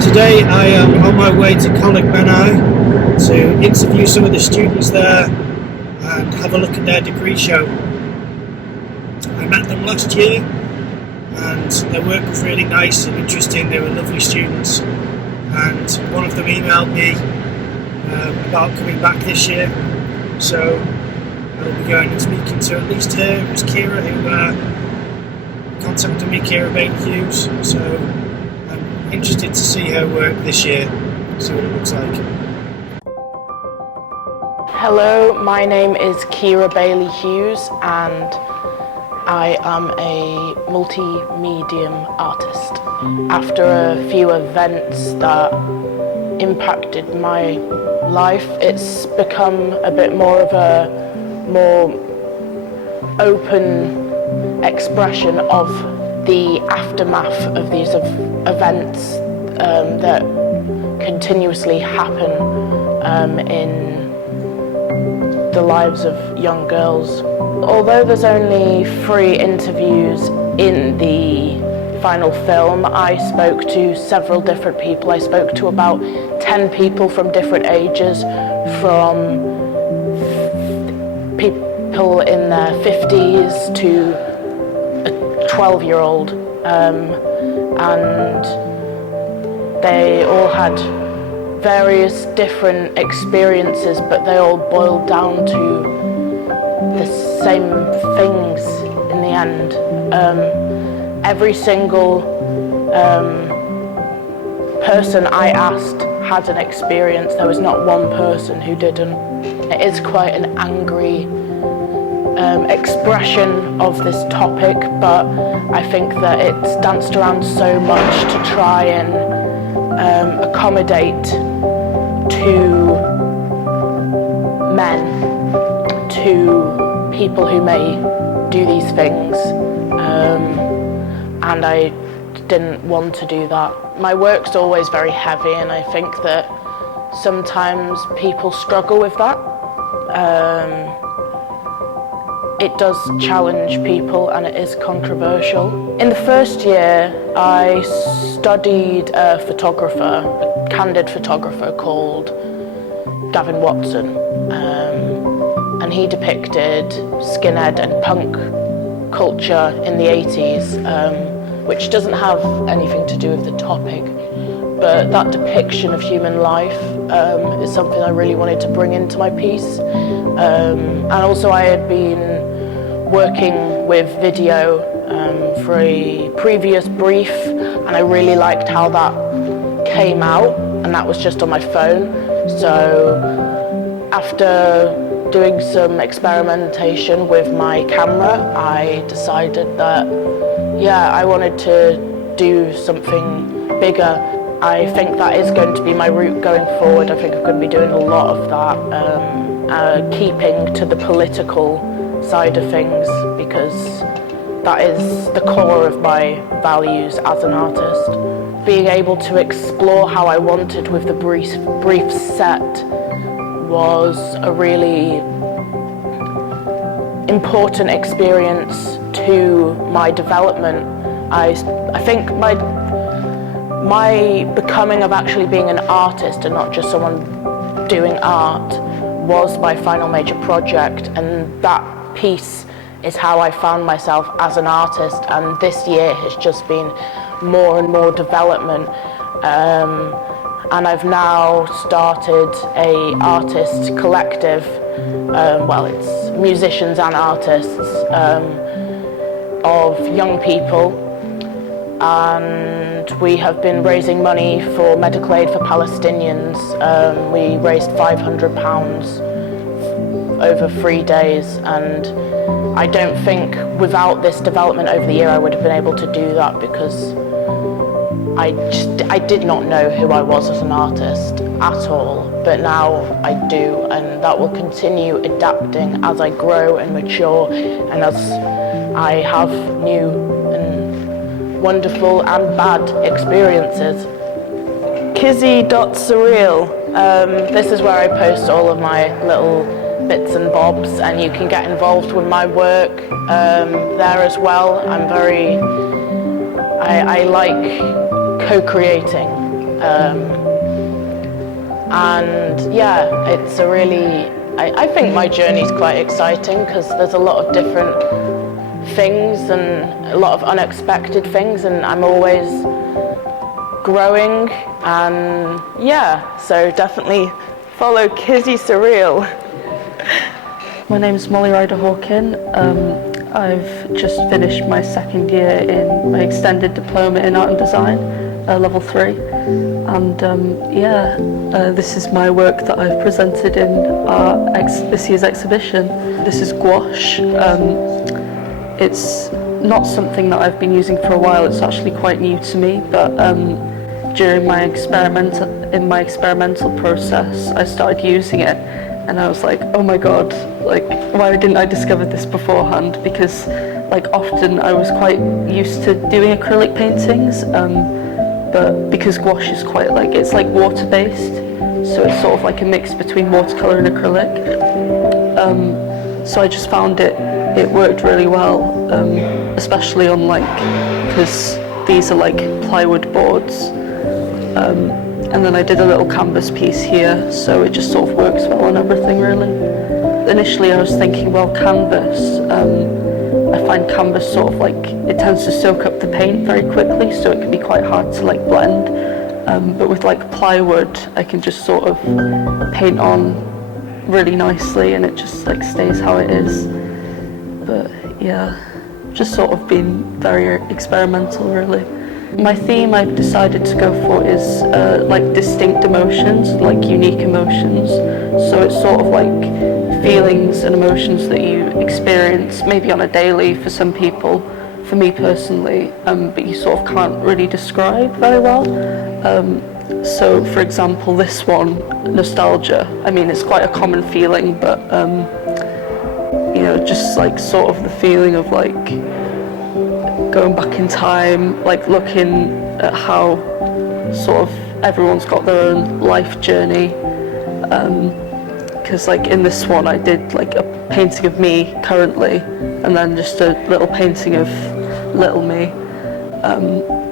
Today I am on my way to Coleg Menai to interview some of the students there and have a look at their degree show. I met them last year and their work was really nice and interesting. They were lovely students, and one of them emailed me about coming back this year, so I'll be going and speaking to at least her. It was Kira who contacted me, Kira Bailey Hughes, so I'm interested to see her work this year, see what it looks like. Hello, my name is Kira Bailey Hughes and I am a multi-medium artist. After a few events that impacted my life, it's become a bit more of a more open expression of the aftermath of these events that continuously happen in the lives of young girls. Although there's only 3 interviews in the final film, I spoke to several different people. I spoke to about 10 people from different ages, from people in their 50s to a 12-year-old, and they all had various different experiences, but they all boiled down to the same things in the end. Every single person I asked had an experience. There was not one person who didn't. It is quite an angry expression of this topic, but I think that it's danced around so much to try and accommodate to men, to people who may do these things, and I didn't want to do that. My work's always very heavy, and I think that sometimes people struggle with that. It does challenge people and it is controversial. In the first year, I studied a photographer, a candid photographer called Gavin Watson, and he depicted skinhead and punk culture in the 80s, which doesn't have anything to do with the topic, but that depiction of human life is something I really wanted to bring into my piece. And also I had been working with video for a previous brief, and I really liked how that came out, and that was just on my phone. So after doing some experimentation with my camera, I decided that, yeah, I wanted to do something bigger. I think that is going to be my route going forward. I think I'm going to be doing a lot of that, keeping to the political side of things, because that is the core of my values as an artist. Being able to explore how I wanted with the brief set was a really important experience to my development. I think my becoming of actually being an artist and not just someone doing art was my final major project, and that piece is how I found myself as an artist, and this year has just been more and more development, and I've now started a artist collective, well, it's musicians and artists, of young people, and we have been raising money for medical aid for Palestinians. We raised £500 over 3 days, and I don't think without this development over the year I would have been able to do that, because I did not know who I was as an artist at all, but now I do, and that will continue adapting as I grow and mature, and as I have new and wonderful and bad experiences. Kizzy.surreal. This is where I post all of my little bits and bobs, and you can get involved with my work there as well. I like co-creating And yeah, it's a really, I think my journey's quite exciting because there's a lot of different things and a lot of unexpected things, and I'm always growing, and yeah, so definitely follow Kizzy Surreal. My name is Molly Ryder Hawkin. I've just finished my second year in my extended diploma in art and design, level 3, and this is my work that I've presented in this year's exhibition. This is gouache. It's not something that I've been using for a while. It's actually quite new to me, but during my experimental process, I started using it, and I was like, oh my god, like, why didn't I discover this beforehand? Because like often I was quite used to doing acrylic paintings, but because gouache is quite like, it's like water-based, so it's sort of like a mix between watercolour and acrylic. So I just found it worked really well, especially on like, because these are like plywood boards, and then I did a little canvas piece here, so it just sort of works well on everything really. Initially I was thinking, well, canvas, I find canvas sort of like, it tends to soak up the paint very quickly, so it can be quite hard to like blend, but with like plywood I can just sort of paint on really nicely and it just like stays how it is. But yeah, just sort of been very experimental really. My theme I've decided to go for is like distinct emotions, like unique emotions. So it's sort of like feelings and emotions that you experience maybe on a daily for some people, for me personally, but you sort of can't really describe very well. So for example, this one, nostalgia, I mean it's quite a common feeling, but you know, just like sort of the feeling of like going back in time, like looking at how sort of everyone's got their own life journey, because like in this one I did like a painting of me currently and then just a little painting of little me,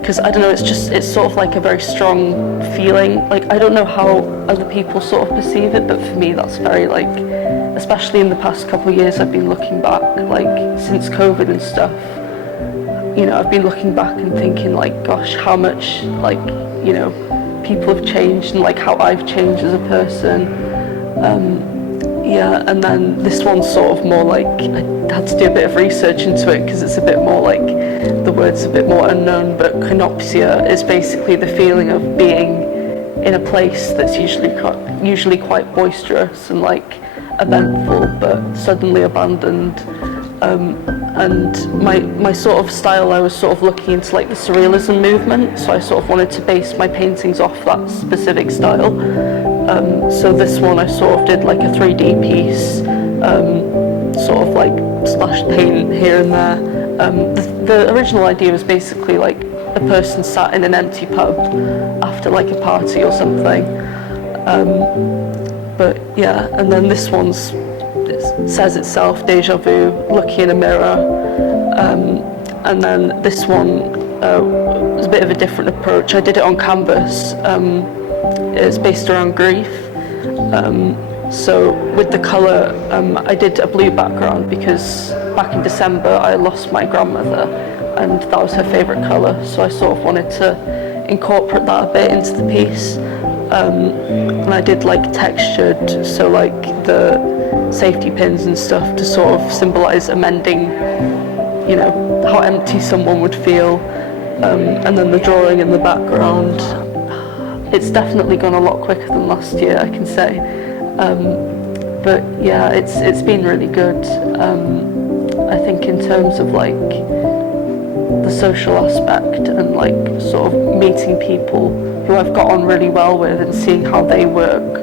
because I don't know, it's sort of like a very strong feeling. Like I don't know how other people sort of perceive it, but for me that's very like, especially in the past couple of years I've been looking back, like since COVID and stuff, you know, I've been looking back and thinking like, gosh, how much like, you know, people have changed and like how I've changed as a person. Yeah, and then this one's sort of more like, I had to do a bit of research into it because it's a bit more like, the word's a bit more unknown, but konopsia is basically the feeling of being in a place that's usually quite boisterous and like eventful, but suddenly abandoned. And my sort of style, I was sort of looking into like the surrealism movement, so I sort of wanted to base my paintings off that specific style. So this one I sort of did like a 3D piece, sort of like splashed paint here and there. The original idea was basically like a person sat in an empty pub after like a party or something. But yeah, and then this one's, it says itself, deja vu, looking in a mirror, and then this one was a bit of a different approach. I did it on canvas. It's based around grief, so with the colour I did a blue background because back in December I lost my grandmother and that was her favourite colour, so I sort of wanted to incorporate that a bit into the piece. And I did like textured, so like the safety pins and stuff to sort of symbolise amending, you know, how empty someone would feel, and then the drawing in the background. It's definitely gone a lot quicker than last year, I can say, but yeah, it's been really good. I think in terms of like the social aspect and like sort of meeting people who I've got on really well with and seeing how they work,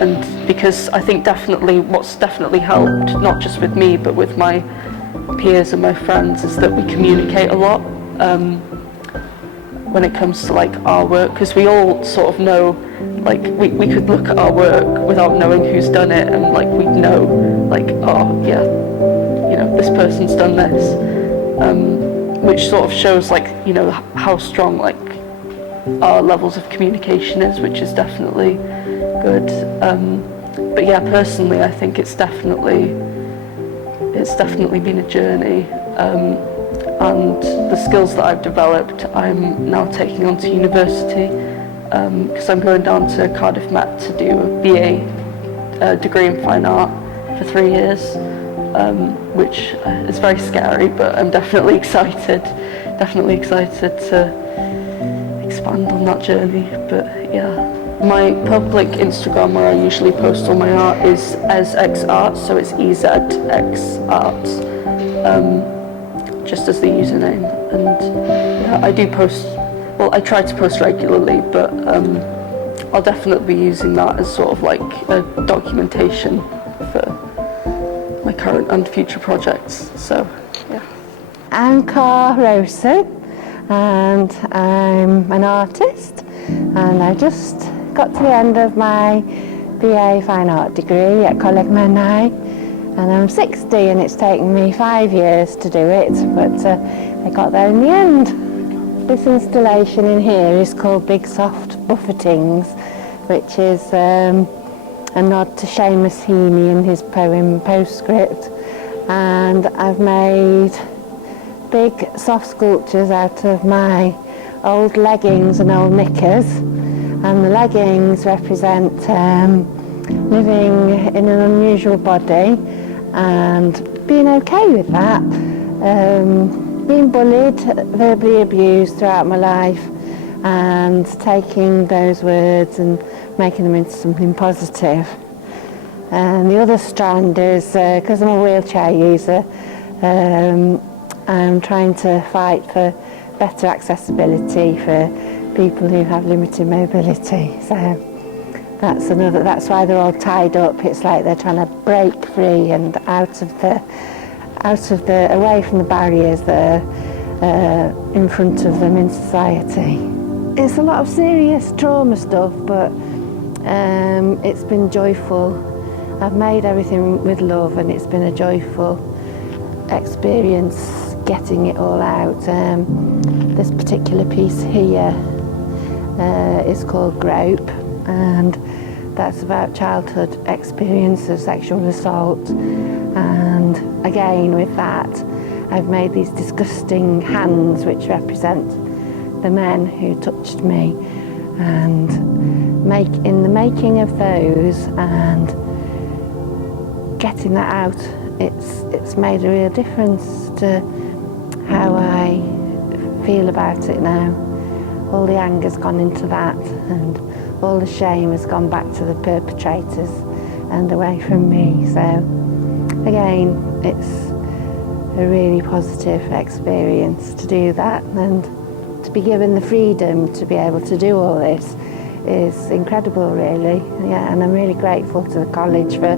and because I think definitely what's definitely helped, not just with me but with my peers and my friends, is that we communicate a lot when it comes to like our work, because we all sort of know, like we could look at our work without knowing who's done it, and like we'd know like, oh yeah, you know, this person's done this, which sort of shows like, you know, how strong like our levels of communication is, which is definitely good. But yeah, personally, I think it's definitely been a journey. And the skills that I've developed, I'm now taking on to university, because I'm going down to Cardiff Met to do a BA degree in fine art for 3 years, which is very scary, but I'm definitely excited to expand on that journey. But yeah. My public Instagram, where I usually post all my art, is EzXArt, so it's EZXArt, just as the username. And yeah, I do post, well, I try to post regularly, but I'll definitely be using that as sort of like a documentation for my current and future projects. So yeah. I'm Cara Rosen, and I'm an artist, and I just got to the end of my BA Fine Art degree at Coleg Menai, and I'm 60 and it's taken me 5 years to do it, but I got there in the end. This installation in here is called Big Soft Buffetings, which is a nod to Seamus Heaney and his poem Postscript, and I've made big soft sculptures out of my old leggings and old knickers. And the leggings represent living in an unusual body and being okay with that. Being bullied, verbally abused throughout my life, and taking those words and making them into something positive. And the other strand is, because I'm a wheelchair user, I'm trying to fight for better accessibility for people who have limited mobility. So that's why they're all tied up. It's like they're trying to break free and out of the away from the barriers that are in front of them in society. It's a lot of serious trauma stuff, but it's been joyful. I've made everything with love, and it's been a joyful experience getting it all out. This particular piece here is called Grope, and that's about childhood experience of sexual assault. And again, with that, I've made these disgusting hands which represent the men who touched me, and in the making of those and getting that out, it's made a real difference to how I feel about it now. All the anger's gone into that, and all the shame has gone back to the perpetrators and away from me. So again, it's a really positive experience to do that, and to be given the freedom to be able to do all this is incredible, really. Yeah, and I'm really grateful to the college for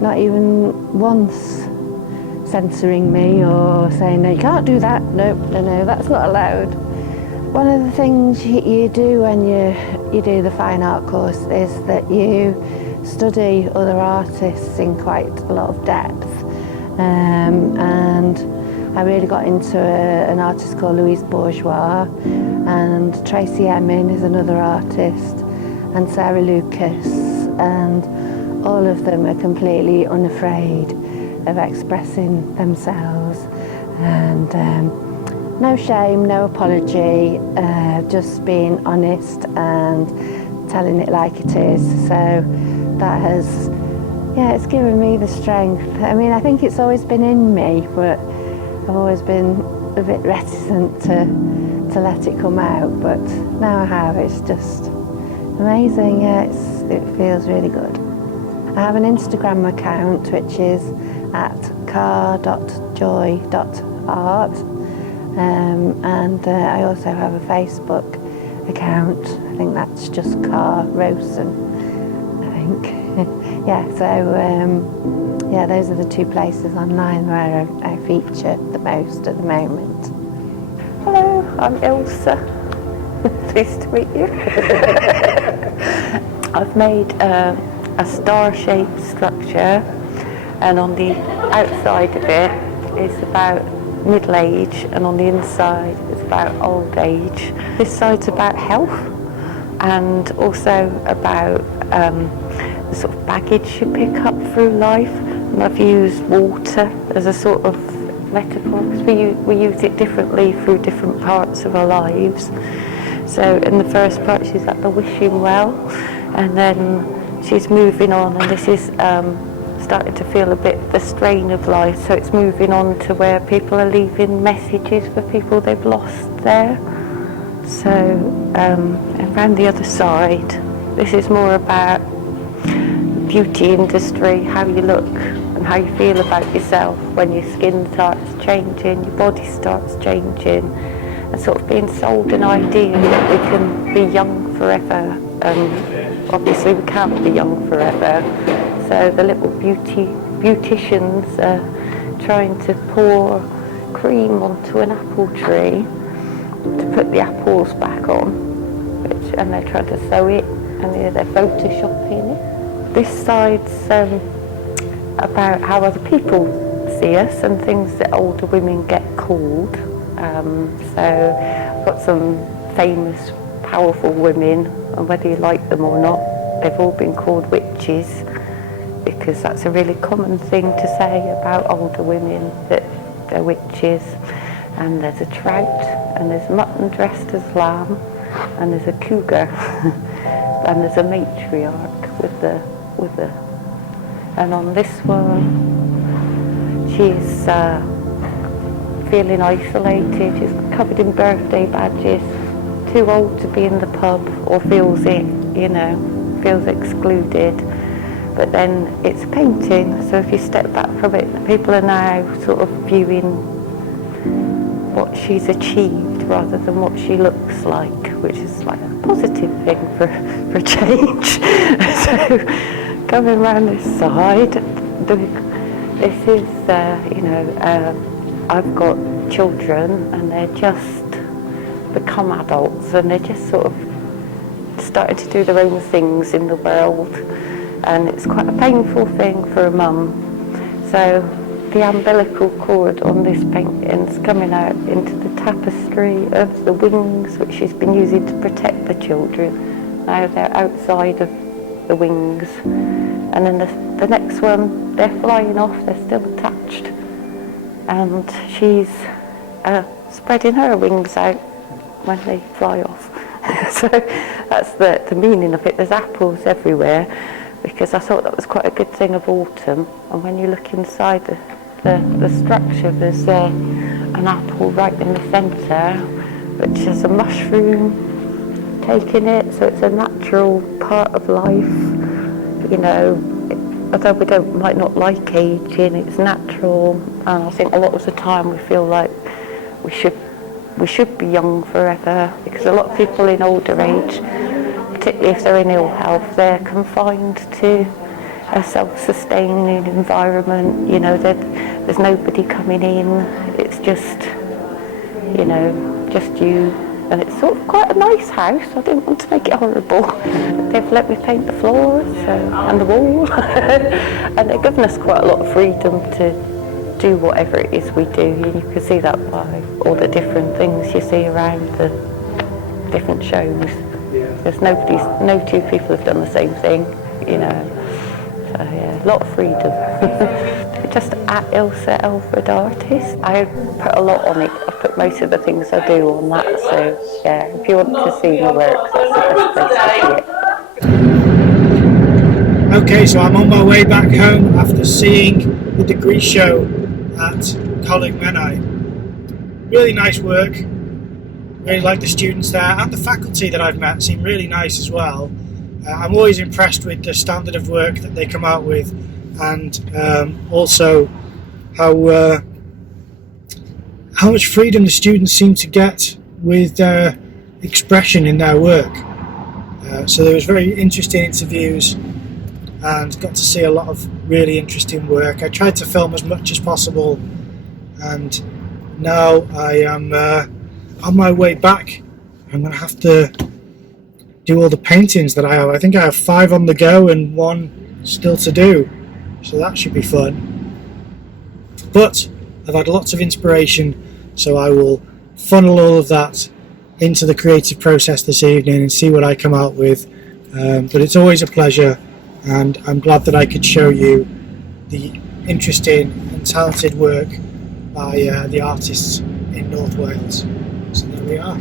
not even once censoring me or saying, no, you can't do that, no, that's not allowed. One of the things you do when you do the fine art course is that you study other artists in quite a lot of depth, and I really got into an artist called Louise Bourgeois, and Tracy Emin is another artist, and Sarah Lucas, and all of them are completely unafraid of expressing themselves, and no shame, no apology, just being honest and telling it like it is. So that has, it's given me the strength. I mean, I think it's always been in me, but I've always been a bit reticent to let it come out, but now I have. It's just amazing. It feels really good. I have an Instagram account which is at car.joy.art, and I also have a Facebook account. I think that's just Car Rosen, I think. Those are the two places online where I feature the most at the moment. Hello, I'm Ilsa. Pleased to meet you. I've made a star-shaped structure, and on the outside of it is about middle age, and on the inside is about old age. This side's about health and also about the sort of baggage you pick up through life. And I've used water as a sort of metaphor because we use it differently through different parts of our lives. So in the first part she's at the wishing well, and then she's moving on, and this is starting to feel a bit the strain of life, so it's moving on to where people are leaving messages for people they've lost there. So and around the other side, this is more about the beauty industry, how you look and how you feel about yourself when your skin starts changing, your body starts changing, and sort of being sold an idea that we can be young forever. Obviously we can't be young forever. So the little beauticians are trying to pour cream onto an apple tree to put the apples back on, and they're trying to sew it, and they're photoshopping it. This side's about how other people see us and things that older women get called. So I've got some famous, powerful women, and whether you like them or not, they've all been called witches, because that's a really common thing to say about older women, that they're witches. And there's a trout, and there's mutton dressed as lamb, and there's a cougar, and there's a matriarch with the. And on this one, she's feeling isolated. She's covered in birthday badges, too old to be in the pub, or feels it, feels excluded. But then it's a painting, so if you step back from it, people are now sort of viewing what she's achieved rather than what she looks like, which is like a positive thing for a change. So coming around this side, this is, I've got children and they're just become adults, and they're just sort of starting to do their own things in the world. And it's quite a painful thing for a mum. So the umbilical cord on this painting's coming out into the tapestry of the wings, which she's been using to protect the children. Now they're outside of the wings. And then the next one, they're flying off, they're still attached. And she's spreading her wings out when they fly off. So that's the meaning of it. There's apples everywhere, because I thought that was quite a good thing of autumn. And when you look inside the structure, there's an apple right in the centre, which has a mushroom taking it, so it's a natural part of life. Although we might not like aging, it's natural. And I think a lot of the time we feel like we should be young forever, because a lot of people in older age, particularly if they're in ill health, they're confined to a self-sustaining environment. There's nobody coming in. It's just you. And it's sort of quite a nice house. I didn't want to make it horrible. They've let me paint the floors and the wall. And they've given us quite a lot of freedom to do whatever it is we do. And you can see that by all the different things you see around the different shows. There's no two people have done the same thing, So yeah, a lot of freedom. Just at Ilsa Alfred Artist. I put a lot on it. I put most of the things I do on that. So yeah, if you want to see my work, that's the best place to see it. Okay, so I'm on my way back home after seeing the degree show at Coleg Menai. Really nice work. Really like the students there, and the faculty that I've met seem really nice as well. I'm always impressed with the standard of work that they come out with, and also how much freedom the students seem to get with their expression in their work. So there was very interesting interviews and got to see a lot of really interesting work. I tried to film as much as possible, and now I am on my way back. I'm going to have to do all the paintings that I have. I think I have 5 on the go and 1 still to do, so that should be fun. But I've had lots of inspiration, so I will funnel all of that into the creative process this evening and see what I come out with. But it's always a pleasure, and I'm glad that I could show you the interesting and talented work by the artists in North Wales. So there we are.